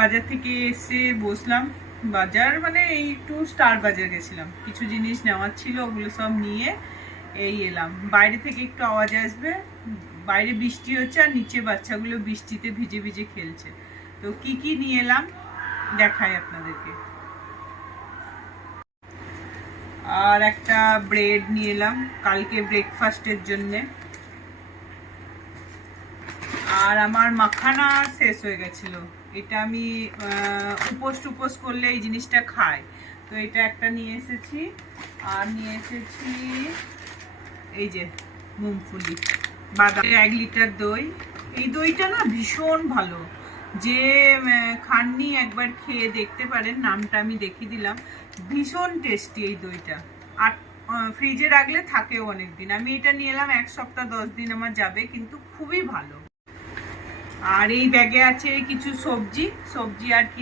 বাজার থেকে এসে বসলাম। বাজার মানে এই একটু স্টার বাজার গেছিলাম, কিছু জিনিস নেওয়ার ছিল, ওগুলো সব নিয়ে এই এলাম। বাইরে থেকে একটু আওয়াজ আসবে, বাইরে বৃষ্টি হচ্ছে আর নিচে বাচ্চাগুলো বৃষ্টিতে ভিজে ভিজে খেলছে। তো কি কি নিয়ে এলাম দেখাই আপনাদেরকে। আর একটা ব্রেড নিয়ে এলাম কালকে ব্রেকফাস্টের জন্যে। আর আমার মাখানা শেষ হয়ে গেছিল, এটা আমি উপোস করলে এই জিনিসটা খাই, তো এটা একটা নিয়ে এসেছি। আর নিয়ে এসেছি এই যে মুংফলি, বাদাম, 1 লিটার দই। এই দইটা না ভীষণ ভালো, যে খাননি একবার খেয়ে দেখতে পারেন, নামটা আমি দেখিয়ে দিলাম। ভীষণ টেস্টি এই দইটা, আর ফ্রিজে রাখলে থাকেও অনেক দিন। আমি এটা নিয়ে এলাম, 1 সপ্তাহ 10 দিন আমার যাবে, কিন্তু খুবই ভালো। আর এই ব্যাগে আছে কিছু সবজি আর কি